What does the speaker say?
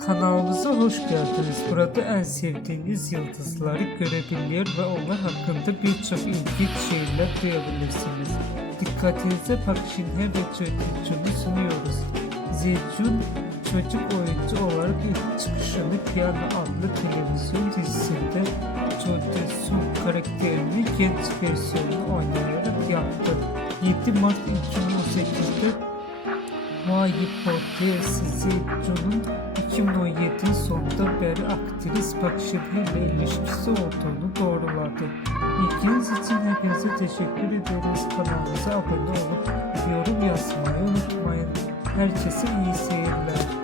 Kanalımıza hoş geldiniz. Burada en sevdiğiniz yıldızları görebiliyor ve onlar hakkında birçok ilginç şeyler duyabilirsiniz. Dikkatinize Park Shin-hye ve Choi Tae-jun'u sunuyoruz. Jae-jun çocuk oyuncu olarak ilk çıkışını Piyano adlı televizyon dizisinde Choi Tae-sung karakterinin genç versiyonunu oynayarak yaptı. 7 Mart 2018'de Jae-jun'un 2017 sonunda beri aktris Park Shin-hye ile ilişkisi olduğunu doğruladı. İlginiz için hepinize teşekkür ederiz. Kanalımıza abone olup yorum yazmayı unutmayın. Herkese iyi seyirler.